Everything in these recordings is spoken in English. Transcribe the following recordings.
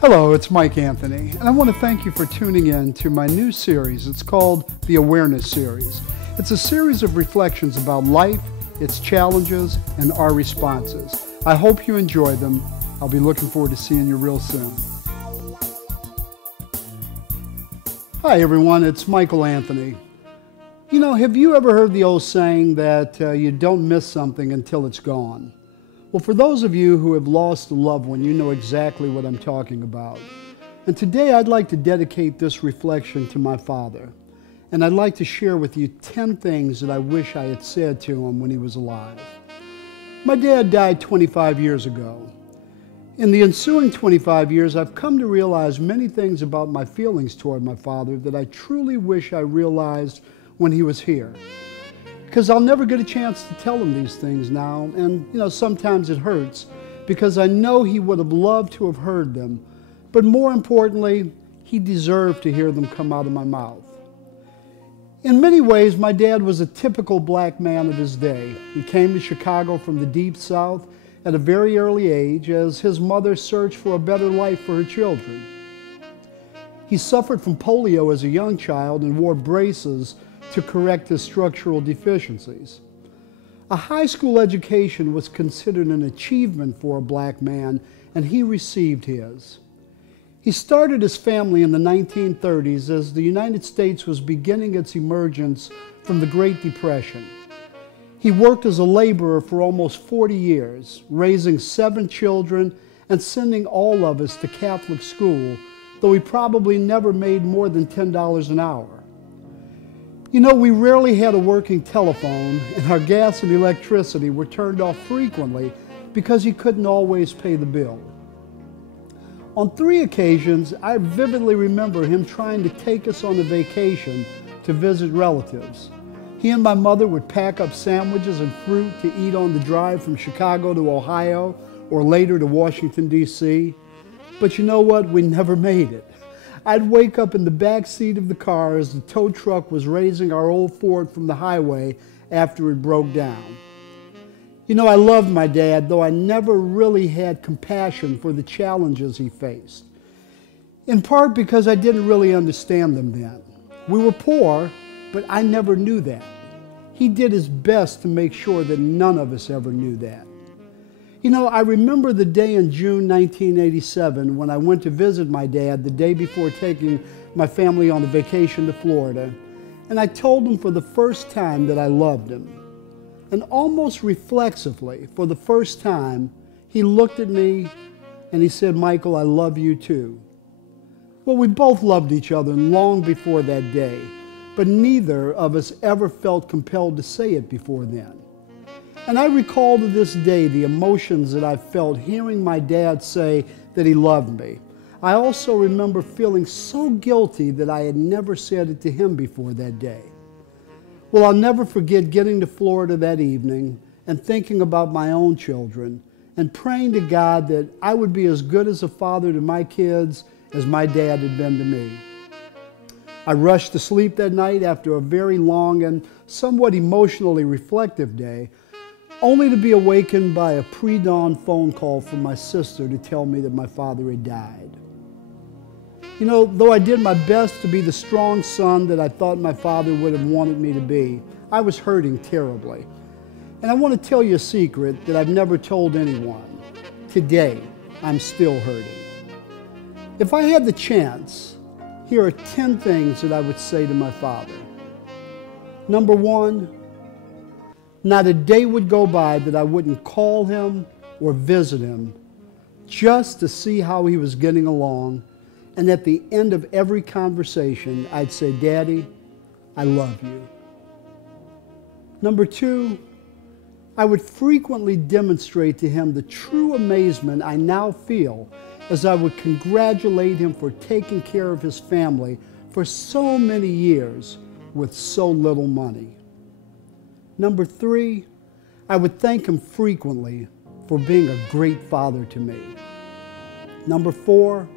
Hello, it's Mike Anthony, and I want to thank you for tuning in to my new series. It's called the Awareness Series. It's a series of reflections about life, its challenges, and our responses. I hope you enjoy them. I'll be looking forward to seeing you real soon. Hi everyone, it's Michael Anthony. You know, have you ever heard the old saying that you don't miss something until it's gone? Well, for those of you who have lost a loved one, you know exactly what I'm talking about. And today I'd like to dedicate this reflection to my father. And I'd like to share with you 10 things that I wish I had said to him when he was alive. My dad died 25 years ago. In the ensuing 25 years, I've come to realize many things about my feelings toward my father that I truly wish I realized when he was here. Because I'll never get a chance to tell him these things now, and sometimes it hurts because I know he would have loved to have heard them, but more importantly, he deserved to hear them come out of my mouth. In many ways, my dad was a typical black man of his day. He came to Chicago from the Deep South at a very early age as his mother searched for a better life for her children. He suffered from polio as a young child and wore braces to correct his structural deficiencies. A high school education was considered an achievement for a black man, and he received his. He started his family in the 1930s as the United States was beginning its emergence from the Great Depression. He worked as a laborer for almost 40 years, raising 7 children and sending all of us to Catholic school, though he probably never made more than $10 an hour. You know, we rarely had a working telephone, and our gas and electricity were turned off frequently because he couldn't always pay the bill. On 3 occasions, I vividly remember him trying to take us on a vacation to visit relatives. He and my mother would pack up sandwiches and fruit to eat on the drive from Chicago to Ohio or later to Washington, D.C. But you know what? We never made it. I'd wake up in the back seat of the car as the tow truck was raising our old Ford from the highway after it broke down. You know, I loved my dad, though I never really had compassion for the challenges he faced. In part because I didn't really understand them then. We were poor, but I never knew that. He did his best to make sure that none of us ever knew that. You know, I remember the day in June 1987 when I went to visit my dad the day before taking my family on a vacation to Florida, and I told him for the first time that I loved him. And almost reflexively, for the first time, he looked at me and he said, "Michael, I love you too." Well, we both loved each other long before that day, but neither of us ever felt compelled to say it before then. And I recall to this day the emotions that I felt hearing my dad say that he loved me. I also remember feeling so guilty that I had never said it to him before that day. Well, I'll never forget getting to Florida that evening and thinking about my own children and praying to God that I would be as good as a father to my kids as my dad had been to me. I rushed to sleep that night after a very long and somewhat emotionally reflective day, only to be awakened by a pre-dawn phone call from my sister to tell me that my father had died. You know, though I did my best to be the strong son that I thought my father would have wanted me to be, I was hurting terribly. And I want to tell you a secret that I've never told anyone. Today, I'm still hurting. If I had the chance, here are 10 things that I would say to my father. Number 1, not a day would go by that I wouldn't call him or visit him just to see how he was getting along. And at the end of every conversation, I'd say, "Daddy, I love you." Number 2, I would frequently demonstrate to him the true amazement I now feel as I would congratulate him for taking care of his family for so many years with so little money. Number 3, I would thank him frequently for being a great father to me. Number 4,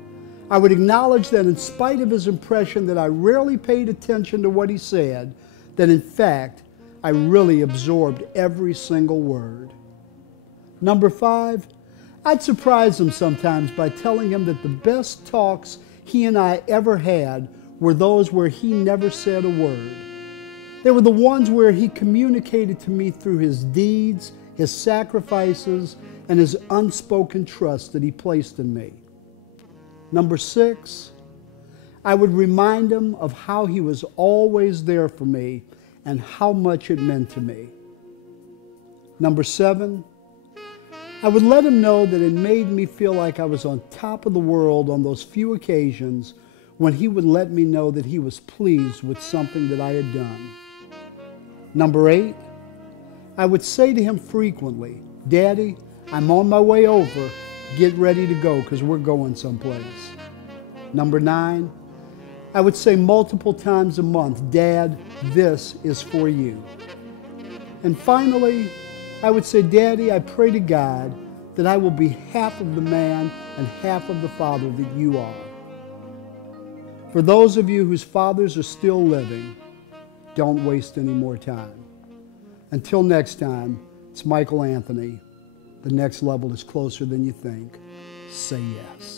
I would acknowledge that in spite of his impression that I rarely paid attention to what he said, that in fact, I really absorbed every single word. Number 5, I'd surprise him sometimes by telling him that the best talks he and I ever had were those where he never said a word. They were the ones where he communicated to me through his deeds, his sacrifices, and his unspoken trust that he placed in me. Number 6, I would remind him of how he was always there for me and how much it meant to me. Number 7, I would let him know that it made me feel like I was on top of the world on those few occasions when he would let me know that he was pleased with something that I had done. Number 8, I would say to him frequently, "Daddy, I'm on my way over. Get ready to go because we're going someplace." Number 9, I would say multiple times a month, "Dad, this is for you." And finally, I would say, "Daddy, I pray to God that I will be half of the man and half of the father that you are." For those of you whose fathers are still living, don't waste any more time. Until next time, it's Michael Anthony. The next level is closer than you think. Say yes.